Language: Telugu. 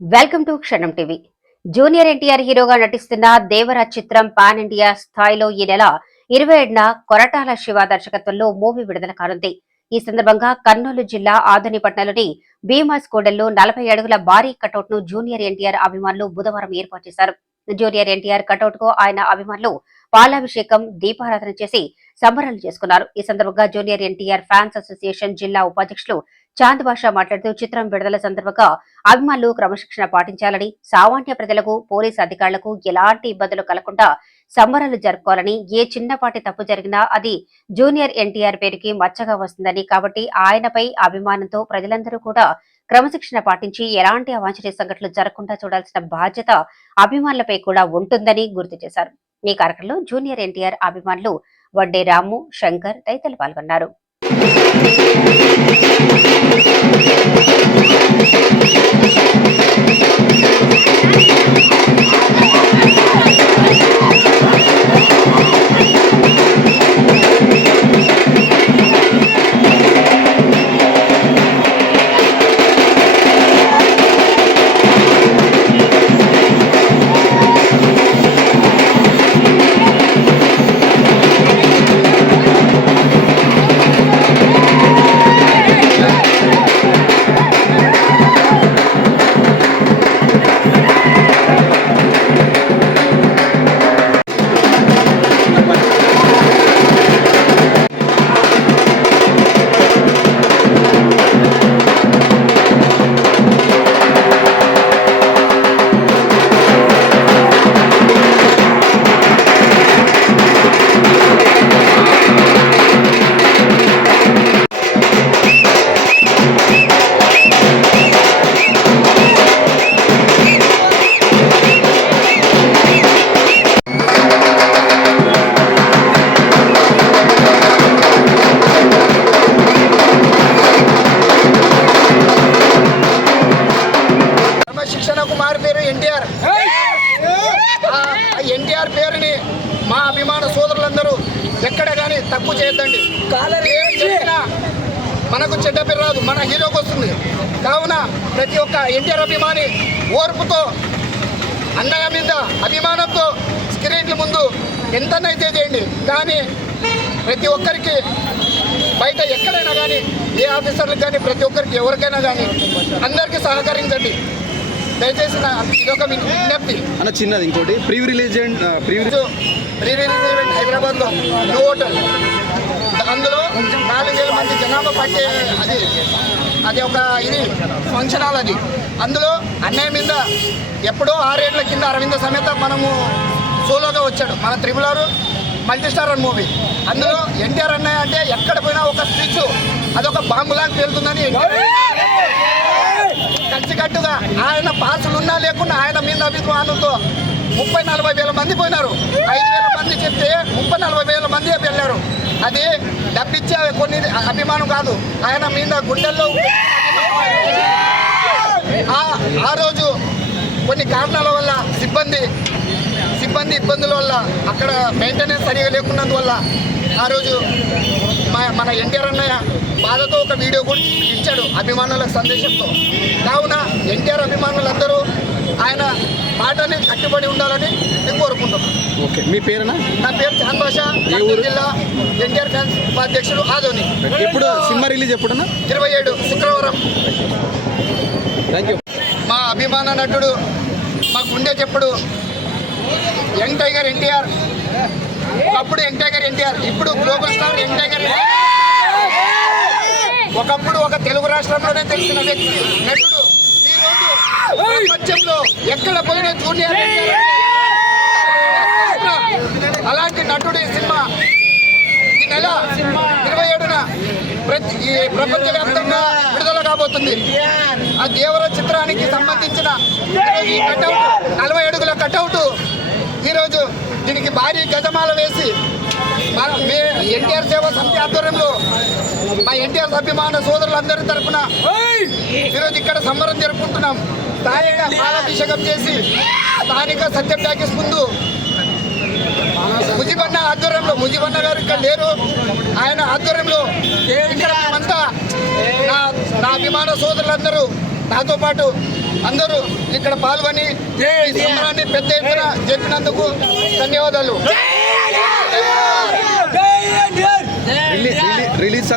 వెల్కమ్ టు క్షణం టీవీ. జూనియర్ ఎన్టీఆర్ హీరోగా నటిస్తున్న దేవరాజ్ చిత్రం పాన్ ఇండియా స్థాయిలో ఈ నెల 27న కొరటాల శివ దర్శకత్వంలో మూవీ విడుదల కానుంది. ఈ సందర్భంగా కర్నూలు జిల్లా ఆదోనిపట్నంలోని భీమాస్ కూడల్లో 40 అడుగుల భారీ కటౌట్ ను జూనియర్ ఎన్టీఆర్ అభిమానులు బుధవారం ఏర్పాటు చేశారు. జూనియర్ ఎన్టీఆర్ కటౌట్ కు ఆయన అభిమానులు పాలాభిషేకం, దీపారాధన చేసి సంబరాలు చేసుకున్నారు. ఈ సందర్భంగా జూనియర్ ఎన్టీఆర్ ఫ్యాన్స్ అసోసియేషన్ జిల్లా ఉపాధ్యక్షులు చాంద్ బాషా మాట్లాడుతూ చిత్రం విడుదల సందర్భంగా అభిమానులు క్రమశిక్షణ పాటించాలని, సామాన్య ప్రజలకు, పోలీసు అధికారులకు ఎలాంటి ఇబ్బందులు కలగకుండా సంబరాలు జరుపుకోవాలని, ఏ చిన్నపాటి తప్పు జరిగినా అది జూనియర్ ఎన్టీఆర్ పేరుకి మచ్చగా వస్తుందని, కాబట్టి ఆయనపై అభిమానంతో ప్రజలందరూ కూడా క్రమశిక్షణ పాటించి ఎలాంటి అవాంఛనీయ సంఘటనలు జరగకుండా చూడాల్సిన బాధ్యత అభిమానులపై కూడా ఉంటుందని గుర్తు చేశారు. ఈ కార్యక్రమంలో జూనియర్ ఎన్టీఆర్ అభిమానులు వడ్డే రాము, శంకర్ తదితరులు పాల్గొన్నారు. ఎన్టీఆర్ పేరుని మా అభిమాన సోదరులందరూ ఎక్కడ కానీ తక్కువ చేయొద్దండి. మనకు చెడ్డ పేరు రాదు, మన హీరోకి వస్తుంది. కావున ప్రతి ఒక్క ఎన్టీఆర్ అభిమాని ఓర్పుతో, అన్నయ్య మీద అభిమానంతో స్క్రీన్ల ముందు ఎంతనైతే చేయండి. కానీ ప్రతి ఒక్కరికి బయట ఎక్కడైనా కానీ, ఏ ఆఫీసర్లకు కానీ, ప్రతి ఒక్కరికి ఎవరికైనా కానీ అందరికీ సహకరించండి దయచేసి. ఇదొక విజ్ఞప్తి అన్న. చిన్నది ఇంకోటి, ప్రీ రిలీజ్ ఈవెంట్ హైదరాబాద్లో న్యూ హోటల్, అందులో 4000 మంది జనాభా పట్టే అది ఒక ఇది ఫంక్షన్ హాల్. అది అందులో అన్నయ్య మీద ఎప్పుడో 6 ఏళ్ల కింద అరవింద సమేత మనము సోలోగా వచ్చాడు మన త్రిబుల్ మల్టీస్టార్ మూవీ. అందులో ఎన్టీఆర్ అన్నయ్య అంటే ఎక్కడ పోయినా ఒక స్పీచ్ అదొక బాంబులాగా పేలుతుందని కలిసికట్టుగా ఆయన పాసులు ఉన్నా లేకున్నా ఆయన మీద అభిమానంతో 30-40 వేల మంది పోయినారు. 5,000 మంది చెప్తే 30-40 వేల మంది వెళ్ళారు. అది డబ్బిచ్చే కొన్ని అభిమానం కాదు, ఆయన మీద గుండెల్లో. ఆ రోజు కొన్ని కారణాల వల్ల సిబ్బంది ఇబ్బందుల వల్ల అక్కడ మెయింటెనెన్స్ సరిగా లేకున్నందువల్ల ఆ రోజు మన ఎన్టీఆర్ అన్నయ్య బాధతో ఒక వీడియో కూడా ఇచ్చాడు అభిమానులకు సందేశంతో. కావున ఎన్టీఆర్ అభిమానులందరూ ఆయన మాటని కట్టుబడి ఉండాలని నేను కోరుకుంటున్నాను. ఓకే, మీ పేరునా? నా పేరు చాంద్ బాషా, జిల్లా ఎన్టీఆర్ ఫ్యాన్స్ ఉపాధ్యక్షుడు ఆదోని. ఎప్పుడు సినిమా రిలీజ్? ఎప్పుడన్నా? 27 శుక్రవారం. Thank you. మా అభిమాన నటుడు, మా గుండె చెప్పుడు యంగ్ టైగర్ ఎన్టీఆర్. ఒకప్పుడు యంగ్ టైగర్ ఎన్టీఆర్, ఇప్పుడు గ్లోబల్ స్టార్ యంగ్ టైగర్. ఒకప్పుడు ఒక తెలుగు రాష్ట్రంలోనే తెలిసిన వ్యక్తి, నటుడు. ఈరోజు ప్రపంచంలో ఎక్కడ పోయినా జూనియర్ అలాంటి నటుడు. ఈ సినిమా ఈ నెల 27న ప్రపంచవ్యాప్తంగా విడుదల కాబోతుంది. ఆ దేవర చిత్రానికి సంబంధించిన ఈ కటౌట్, 40 అడుగుల కటౌట్ ఈరోజు దీనికి భారీ గజమాల వేసి ఎన్టీఆర్ సేవా సమితి ఆధ్వర్యంలో మా ఎన్టీఆర్ అభిమాన సోదరులందరి తరఫున ఈరోజు ఇక్కడ సంబరం జరుపుకుంటున్నాం. స్థానిక పాలాభిషేకం చేసి స్థానిక సత్యం టాకీస్ ముందు ముజిబన్న ఆధ్వర్యంలో, ముజిబన్న గారు ఇక్కడ లేరు, ఆయన ఆధ్వర్యంలో ఇక్కడ మేమంతా నా అభిమాన సోదరులందరూ నాతో పాటు అందరూ ఇక్కడ పాల్గొని ఈ సంబరాన్ని పెద్ద ఎత్తున జరిపినందుకు ధన్యవాదాలు. రిలీజ్